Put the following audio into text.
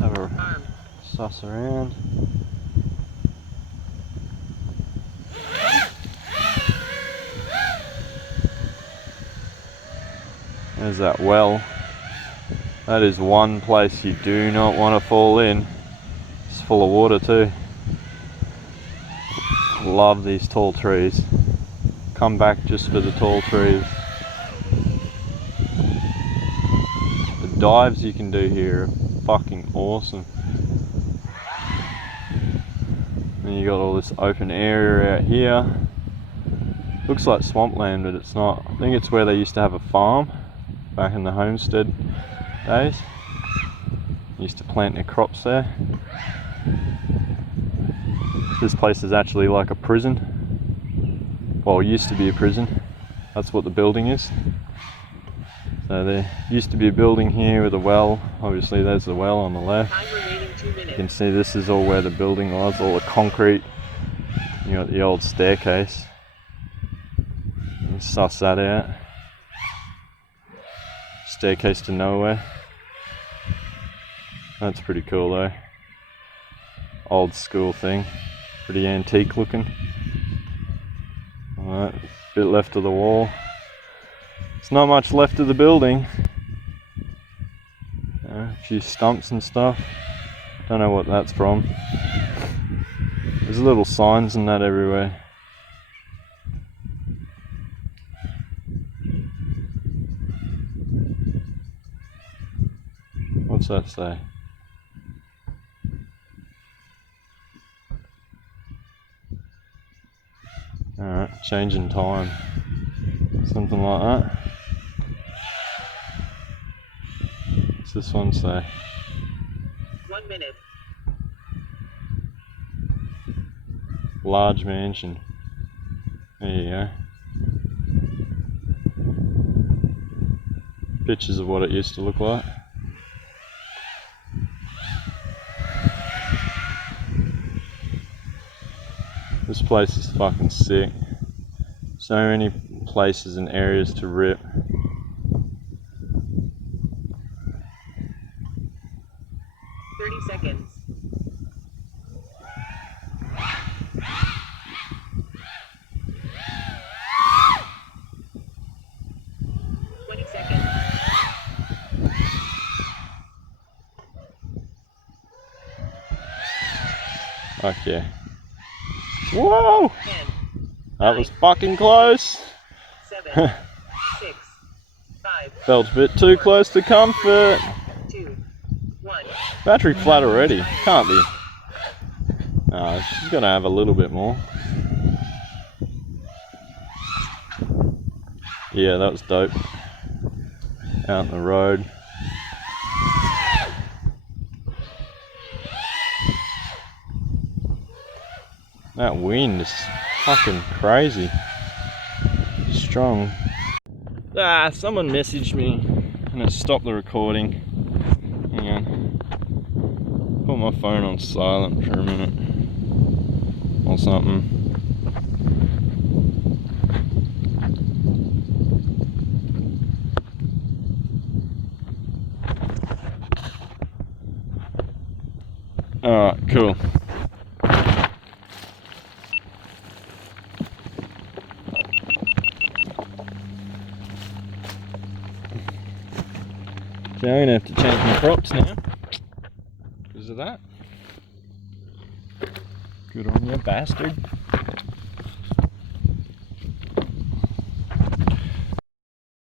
have a suss around. There's that well. That is one place you do not want to fall in. It's full of water too. Love these tall trees. Come back just for the tall trees. The dives you can do here are fucking awesome. And you got all this open area out here. Looks like swampland, but it's not. I think it's where they used to have a farm back in the homestead days. Used to plant their crops there. This place is actually like a prison. Well, it used to be a prison. That's what the building is. So there used to be a building here with a well. Obviously there's the well on the left. You can see this is all where the building was, all the concrete. You got the old staircase. You can suss that out. Staircase to nowhere. That's pretty cool though. Old school thing. Pretty antique looking. Alright, bit left of the wall. There's not much left of the building. A few stumps and stuff. Don't know what that's from. There's little signs and that everywhere. What's that say? Alright, changing time. Something like that. What's this one say? 1 minute. Large mansion. There you go. Pictures of what it used to look like. This place is fucking sick. So many places and areas to rip. 30 seconds. Fuck yeah. Whoa! 10, That was fucking close. 7, 6, 5. Felt a bit too close to comfort. 2, 1. Battery flat already. Can't be. No, she's gonna have a little bit more. Yeah, that was dope. Out in the road. That wind is fucking crazy. Strong. Someone messaged me and it stopped the recording. Hang on. Put my phone on silent for a minute. Or something. Alright, cool. So I'm gonna have to change my props now because of that. Good on you, bastard.